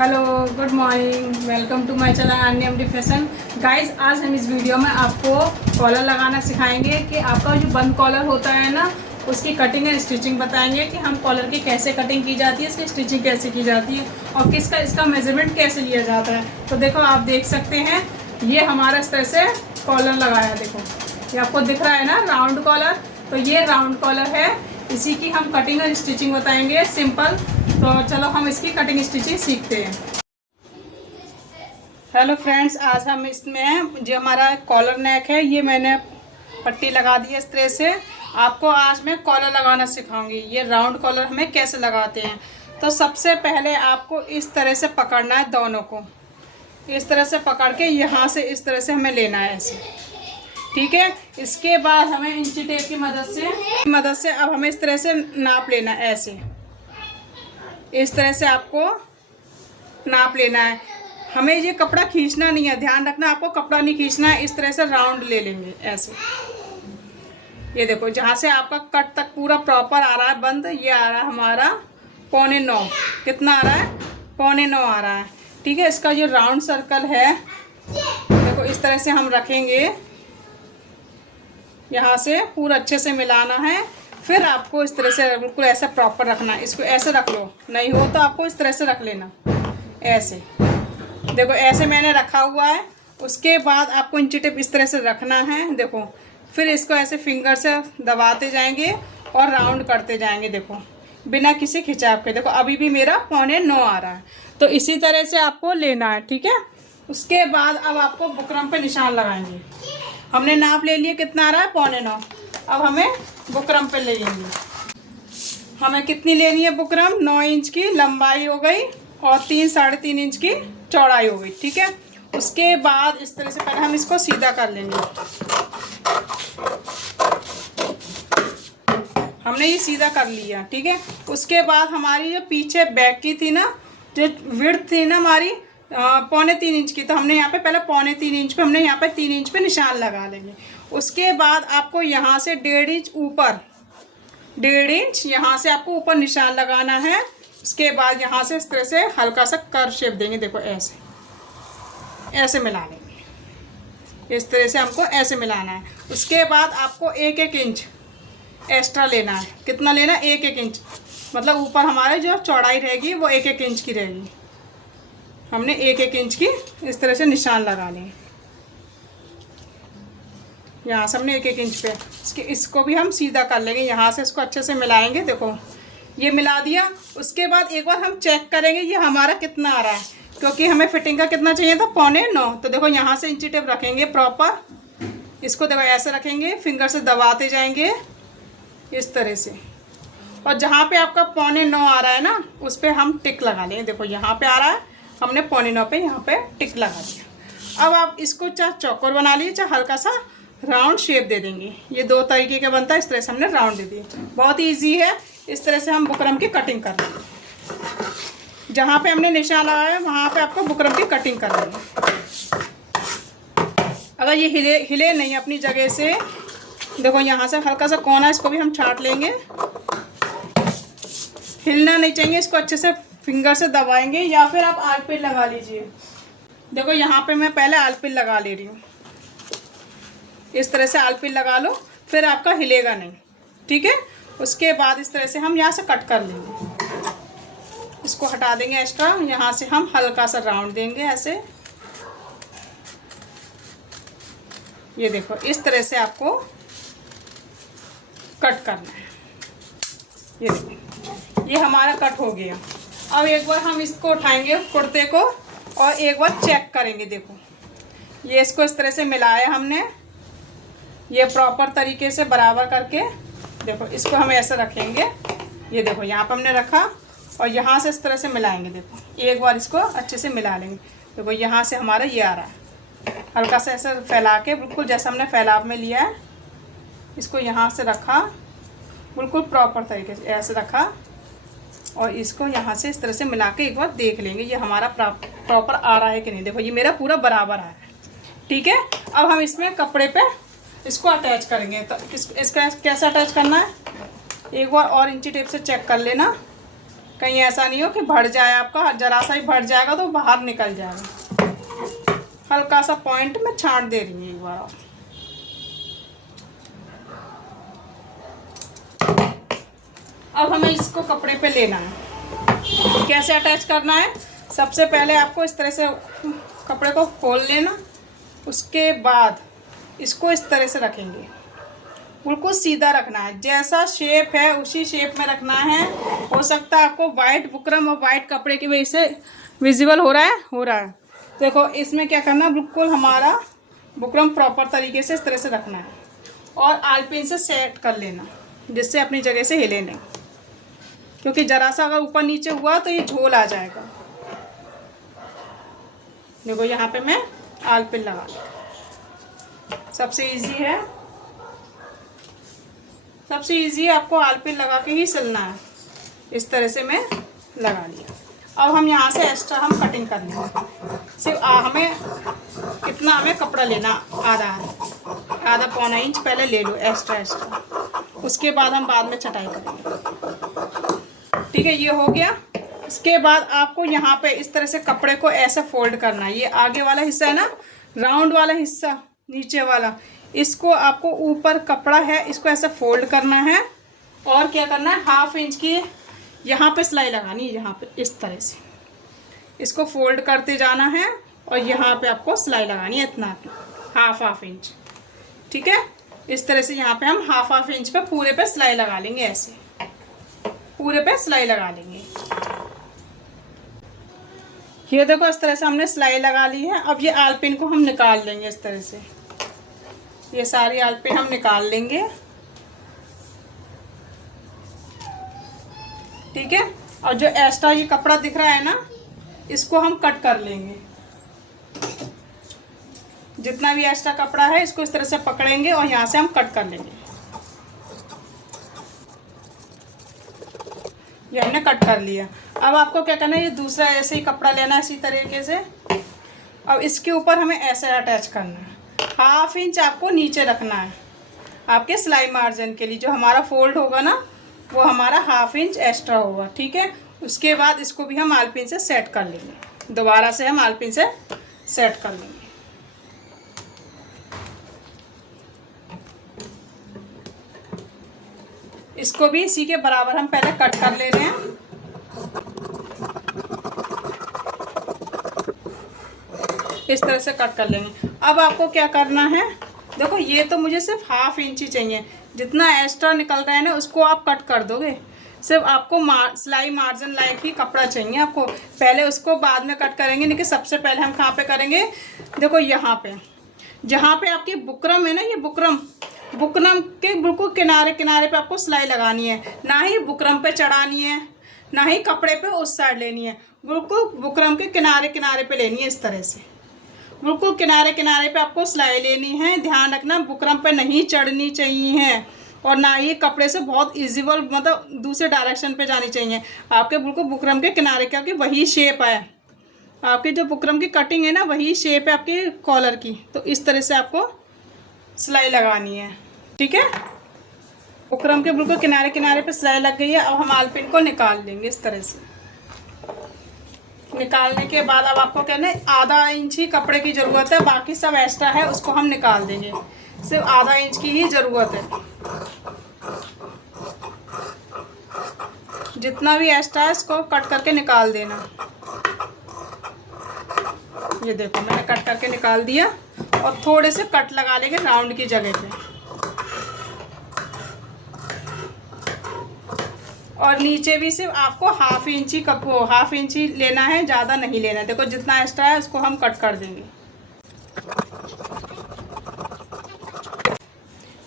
Hello, good morning, welcome to my channel अन्यमडी fashion. Guys, आज हम इस वीडियो में आपको कॉलर लगाना सिखाएंगे कि आपका जो बंद कॉलर होता है ना, उसकी कटिंग एंड स्टिचिंग बताएंगे कि हम कॉलर की कैसे कटिंग की जाती है, इसकी स्टिचिंग कैसे की जाती है और इसका मेजरमेंट कैसे लिया जाता है। तो देखो, आप देख सकते हैं, ये हमारा इस तरह से कॉलर लगाया। देखो, ये आपको दिख रहा है ना, राउंड कॉलर। तो ये राउंड कॉलर है, इसी की हम कटिंग और स्टिचिंग बताएंगे सिंपल। तो चलो हम इसकी कटिंग स्टिचिंग सीखते हैं। हेलो फ्रेंड्स, आज हम इसमें जो हमारा कॉलर नेक है, ये मैंने पट्टी लगा दी है इस तरह से। आपको आज मैं कॉलर लगाना सिखाऊंगी। ये राउंड कॉलर हमें कैसे लगाते हैं। तो सबसे पहले आपको इस तरह से पकड़ना है, दोनों को इस तरह से पकड़ के यहाँ से इस तरह से हमें लेना है ऐसे, ठीक है। इसके बाद हमें इंची टेप की मदद से अब हमें इस तरह से नाप लेना है ऐसे। इस तरह से आपको नाप लेना है। हमें ये कपड़ा खींचना नहीं है, ध्यान रखना, आपको कपड़ा नहीं खींचना है। इस तरह से राउंड ले लेंगे ऐसे। ये देखो, जहाँ से आपका कट तक पूरा प्रॉपर आ रहा है बंद, ये आ रहा है हमारा 8.25। कितना आ रहा है? 8.25 आ रहा है, ठीक है। इसका जो राउंड सर्कल है, देखो इस तरह से हम रखेंगे। यहाँ से पूरा अच्छे से मिलाना है। फिर आपको इस तरह से बिल्कुल ऐसा प्रॉपर रखना है। इसको ऐसे रख लो, नहीं हो तो आपको इस तरह से रख लेना ऐसे। देखो, ऐसे मैंने रखा हुआ है। उसके बाद आपको इंची टेप इस तरह से रखना है। देखो, फिर इसको ऐसे फिंगर से दबाते जाएंगे और राउंड करते जाएंगे। देखो, बिना किसी खिंचाव के। देखो, अभी भी मेरा 8.25 आ रहा है। तो इसी तरह से आपको लेना है, ठीक है। उसके बाद अब आपको बुकरम पे निशान लगाएंगे। हमने नाप ले लिया, कितना आ रहा है? 8.25। अब हमें बुकरम पे ले लेंगे। हमें कितनी लेनी है बुकरम? 9 इंच की लंबाई हो गई और 3-3.5 इंच की चौड़ाई हो गई, ठीक है। उसके बाद इस तरह से पहले हम इसको सीधा कर लेंगे। हमने ये सीधा कर लिया, ठीक है। उसके बाद हमारी जो पीछे बैक की थी ना, जो विड्थ थी ना हमारी 3.25 इंच की, तो हमने यहाँ पे पहले 3.25 इंच पे हमने यहाँ पे 3 इंच पे निशान लगा लेंगे। उसके बाद आपको यहाँ से 1.5 इंच ऊपर, 1.5 इंच यहाँ से आपको ऊपर निशान लगाना है। उसके बाद यहाँ से इस तरह से हल्का सा कर्व शेप देंगे। देखो, ऐसे मिला लेंगे। इस तरह से हमको ऐसे मिलाना है। उसके बाद आपको 1-1 इंच एक्स्ट्रा लेना है। कितना लेना? 1-1 इंच, मतलब ऊपर हमारे जो चौड़ाई रहेगी वो 1-1 इंच की रहेगी। हमने 1-1 इंच की इस तरह से निशान लगा लिए। यहाँ से हमने 1-1 इंच पे इसको भी हम सीधा कर लेंगे। यहाँ से इसको अच्छे से मिलाएंगे। देखो, ये मिला दिया। उसके बाद एक बार हम चेक करेंगे ये हमारा कितना आ रहा है, क्योंकि हमें फिटिंग का कितना चाहिए था? 8.25। तो देखो, यहाँ से इंची टेप रखेंगे प्रॉपर। इसको देखो ऐसे रखेंगे, फिंगर से दबाते जाएंगे इस तरह से। और जहाँ पे आपका 8.25 आ रहा है ना, उस पर हम टिक लगा लेंगे। देखो, यहाँ पे आ रहा है, हमने 8.25 पे यहाँ पे टिक लगा दिया। अब आप इसको चाहे चौकोर बना लीजिए, चाहे हल्का सा राउंड शेप दे देंगे। ये 2 तरीके का बनता है। इस तरह से हमने राउंड दे दिया। बहुत ईजी है। इस तरह से हम बुकरम की कटिंग कर लेंगे। जहाँ पे हमने निशान लगाया वहाँ पे आपको बुकरम की कटिंग कर लेंगे। अगर ये हिले नहीं अपनी जगह से, देखो यहाँ से हल्का सा कोना, इसको भी हम छाट लेंगे। हिलना नहीं चाहिए। इसको अच्छे से फिंगर से दबाएंगे, या फिर आप आलपिन लगा लीजिए। देखो, यहाँ पे मैं पहले आलपिन लगा ले रही हूँ। इस तरह से आलपिन लगा लो, फिर आपका हिलेगा नहीं, ठीक है। उसके बाद इस तरह से हम यहाँ से कट कर लेंगे। इसको हटा देंगे एक्स्ट्रा। यहाँ से हम हल्का सा राउंड देंगे ऐसे। ये देखो, इस तरह से आपको कट करना है। ये देखो, ये हमारा कट हो गया। अब एक बार हम इसको उठाएंगे कुर्ते को और एक बार चेक करेंगे। देखो, ये इसको इस तरह से मिलाया हमने, ये प्रॉपर तरीके से बराबर करके। देखो, इसको हम ऐसे रखेंगे। ये देखो, यहाँ पर हमने रखा और यहाँ से इस तरह से मिलाएंगे। देखो, एक बार इसको अच्छे से मिला लेंगे। देखो, यहाँ से हमारा ये आ रहा है। हल्का सा ऐसे फैला के, बिल्कुल जैसा हमने फैलाव में लिया है, इसको यहाँ से रखा, बिल्कुल प्रॉपर तरीके से ऐसे रखा और इसको यहाँ से इस तरह से मिला के एक बार देख लेंगे ये हमारा प्रॉपर आ रहा है कि नहीं। देखो, ये मेरा पूरा बराबर आ रहा है, ठीक है। अब हम इसमें कपड़े पे इसको अटैच करेंगे। तो इसका कैसे अटैच करना है, एक बार और इंची टेप से चेक कर लेना। कहीं ऐसा नहीं हो कि भर जाए आपका, जरा सा ही भर जाएगा तो बाहर निकल जाएगा। हल्का सा पॉइंट में छांट दे रही हूँ एक बार और। अब हमें इसको कपड़े पे लेना है। कैसे अटैच करना है, सबसे पहले आपको इस तरह से कपड़े को खोल लेना, उसके बाद इसको इस तरह से रखेंगे, बिल्कुल सीधा रखना है, जैसा शेप है उसी शेप में रखना है। हो सकता है आपको वाइट बुकरम और वाइट कपड़े की वजह से विजिबल हो रहा है। देखो इसमें क्या करना, बिल्कुल हमारा बुकरम प्रॉपर तरीके से इस तरह से रखना है और आलपिन से सेट कर लेना, जिससे अपनी जगह से हिले नहीं, क्योंकि ज़रा सा अगर ऊपर नीचे हुआ तो ये झोल आ जाएगा। देखो यहाँ पे मैं आलपिन लगा, सबसे इजी है, सबसे इजी आपको आलपिन लगा के ही सिलना है। इस तरह से मैं लगा लिया। अब हम यहाँ से एक्स्ट्रा हम कटिंग कर लेंगे। सिर्फ हमें कितना हमें कपड़ा लेना, आधा पौना इंच पहले ले लो एक्स्ट्रा। उसके बाद हम बाद में छटाई करेंगे। ठीक है, ये हो गया। इसके बाद आपको यहाँ पे इस तरह से कपड़े को ऐसे फोल्ड करना है। ये आगे वाला हिस्सा है ना, राउंड वाला हिस्सा, नीचे वाला, इसको आपको ऊपर कपड़ा है इसको ऐसे फोल्ड करना है और क्या करना है, 1/2 इंच की यहाँ पे सिलाई लगानी है। यहाँ पे इस तरह से इसको फोल्ड करते जाना है और यहाँ पे आपको सिलाई लगानी है इतना 1/2 इंच। ठीक है, इस तरह से यहाँ पे हम 1/2 इंच पे पूरे पे सिलाई लगा लेंगे, ऐसे पूरे पे सिलाई लगा लेंगे। ये देखो इस तरह से हमने सिलाई लगा ली है। अब ये आलपिन को हम निकाल लेंगे इस तरह से, ये सारी आलपिन हम निकाल लेंगे। ठीक है, और जो एक्स्ट्रा ये कपड़ा दिख रहा है ना, इसको हम कट कर लेंगे। जितना भी एक्स्ट्रा कपड़ा है इसको इस तरह से पकड़ेंगे और यहाँ से हम कट कर लेंगे। ये हमने कट कर लिया। अब आपको क्या करना है, ये दूसरा ऐसे ही कपड़ा लेना है इसी तरीके से। अब इसके ऊपर हमें ऐसे अटैच करना है। 1/2 इंच आपको नीचे रखना है आपके सिलाई मार्जिन के लिए। जो हमारा फोल्ड होगा ना, वो हमारा 1/2 इंच एक्स्ट्रा होगा। ठीक है, उसके बाद इसको भी हम आलपिन से सेट कर लेंगे। दोबारा से हम आलपिन से सेट कर लेंगे। इसको भी इसी के बराबर हम पहले कट कर ले रहे हैं। इस तरह से कट कर लेंगे। अब आपको क्या करना है, देखो ये तो मुझे सिर्फ 1/2 इंच ही चाहिए। जितना एक्स्ट्रा निकल रहा है ना, उसको आप कट कर दोगे। सिर्फ आपको सिलाई मार्जिन लायक ही कपड़ा चाहिए आपको। पहले उसको बाद में कट करेंगे, लेकिन सबसे पहले हम कहाँ पे करेंगे, देखो यहाँ पे, जहाँ पे आपकी बुकरम है ना, ये बुकरम के बिल्कुल किनारे किनारे पे आपको सिलाई लगानी है। ना ही बुकरम पे चढ़ानी है, ना ही कपड़े पे उस साइड लेनी है। बिल्कुल बुकरम के किनारे किनारे पे लेनी है। इस तरह से बिल्कुल किनारे किनारे पे आपको सिलाई लेनी है। ध्यान रखना, बुकरम पे नहीं चढ़नी चाहिए और ना ही कपड़े से बहुत इजीबल, मतलब दूसरे डायरेक्शन पे जानी चाहिए। आपके बिल्कुल बुकरम के किनारे, क्योंकि वही शेप है आपकी, जो बुकरम की कटिंग है ना, वही शेप है आपकी कॉलर की। तो इस तरह से आपको सिलाई लगानी है। ठीक है, बुकरम के बिल्कुल किनारे किनारे पे सिलाई लग गई है। अब हम आलपिन को निकाल लेंगे। इस तरह से निकालने के बाद अब आपको क्या है, 1/2 इंच ही कपड़े की ज़रूरत है, बाकी सब एक्स्ट्रा है उसको हम निकाल देंगे। सिर्फ 1/2 इंच की ही ज़रूरत है। जितना भी एक्स्ट्रा है इसको कट करके निकाल देना। ये देखो मैंने कट करके निकाल दिया और थोड़े से कट लगा लेंगे राउंड की जगह पे। और नीचे भी सिर्फ आपको 1/2 इंच ही 1/2 इंच ही लेना है, ज़्यादा नहीं लेना है। देखो जितना एक्स्ट्रा है उसको हम कट कर देंगे।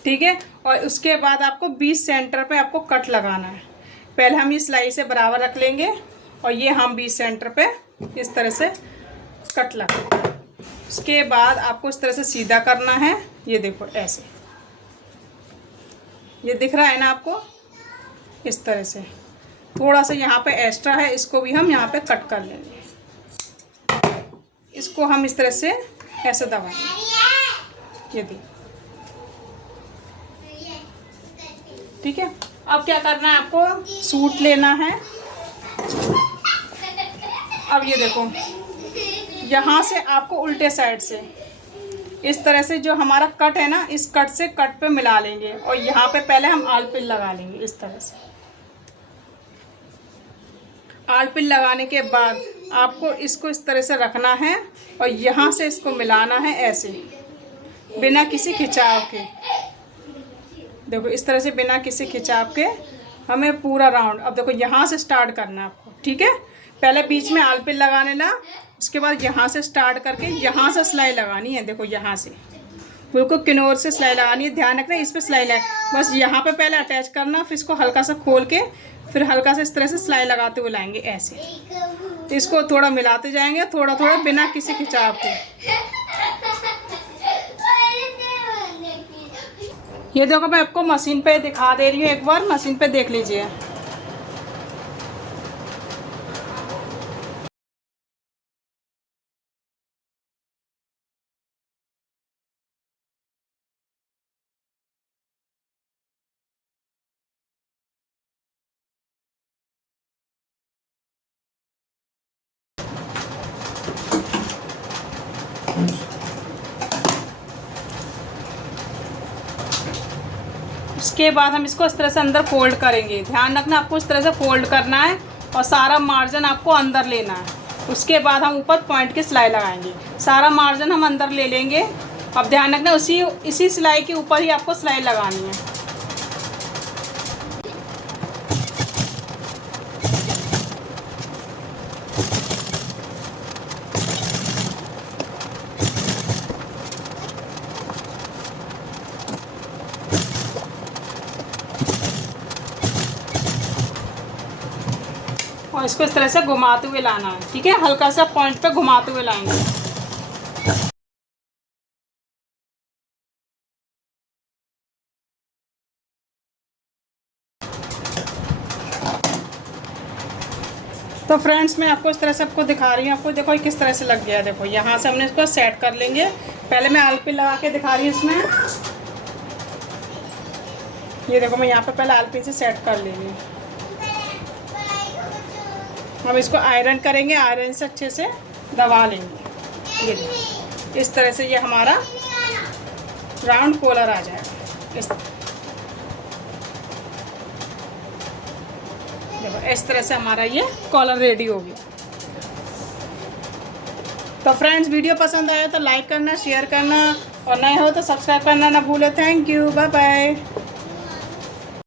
ठीक है, और उसके बाद आपको 20 सेंटर पे आपको कट लगाना है। पहले हम ये सिलाई से बराबर रख लेंगे और ये हम 20 सेंटर पे इस तरह से कट लगा। उसके बाद आपको इस तरह से सीधा करना है। ये देखो ऐसे, ये दिख रहा है ना आपको, इस तरह से। थोड़ा सा यहाँ पे एक्स्ट्रा है, इसको भी हम यहाँ पे कट कर लेंगे। इसको हम इस तरह से ऐसे दबाएंगे। ये देखो, ठीक है। अब क्या करना है, आपको सूट लेना है। अब ये देखो, यहाँ से आपको उल्टे साइड से इस तरह से जो हमारा कट है ना, इस कट से कट पे मिला लेंगे और यहाँ पे पहले हम आल पिन लगा लेंगे। इस तरह से आल पिन लगाने के बाद आपको इसको इस तरह से रखना है और यहाँ से इसको मिलाना है ऐसे, बिना किसी खिंचाव के। देखो इस तरह से बिना किसी खिंचाव के हमें पूरा राउंड, अब देखो यहाँ से स्टार्ट करना है आपको, ठीक है। पहले बीच में आल पिन लगा लेना, उसके बाद यहाँ से स्टार्ट करके यहाँ से सिलाई लगानी है। देखो यहाँ से बिल्कुल किनारे से सिलाई लगानी है, ध्यान रखना इस पर सिलाई लगा, बस यहाँ पे पहले अटैच करना, फिर इसको हल्का सा खोल के फिर हल्का से इस तरह से सिलाई लगाते हुए लाएंगे ऐसे। तो इसको थोड़ा मिलाते जाएंगे, थोड़ा थोड़ा बिना किसी खिंचाव के। ये देखो मैं आपको मशीन पे दिखा दे रही हूँ, एक बार मशीन पे देख लीजिए। उसके बाद हम इसको इस तरह से अंदर फोल्ड करेंगे। ध्यान रखना आपको इस तरह से फोल्ड करना है और सारा मार्जिन आपको अंदर लेना है। उसके बाद हम ऊपर पॉइंट की सिलाई लगाएंगे, सारा मार्जिन हम अंदर ले लेंगे। अब ध्यान रखना इसी सिलाई के ऊपर ही आपको सिलाई लगानी है। और इसको इस तरह से घुमाते हुए लाना है, ठीक है। हल्का सा पॉइंट पे घुमाते हुए लाएंगे। तो फ्रेंड्स मैं आपको इस तरह से आपको दिखा रही हूँ। आपको देखो ये किस तरह से लग गया है। देखो यहाँ से हमने इसको सेट कर लेंगे। पहले मैं आल पिन लगा के दिखा रही हूँ इसमें। ये देखो मैं यहाँ पे पहले आल पिन से सेट कर लेंगे। हम इसको आयरन करेंगे, आयरन से अच्छे से दबा लेंगे। ये देखो इस तरह से ये हमारा राउंड कॉलर आ जाएगा। देखो इस तरह से हमारा ये कॉलर रेडी हो गया। तो फ्रेंड्स वीडियो पसंद आया तो लाइक करना, शेयर करना और नए हो तो सब्सक्राइब करना ना भूलो। Thank you, bye bye.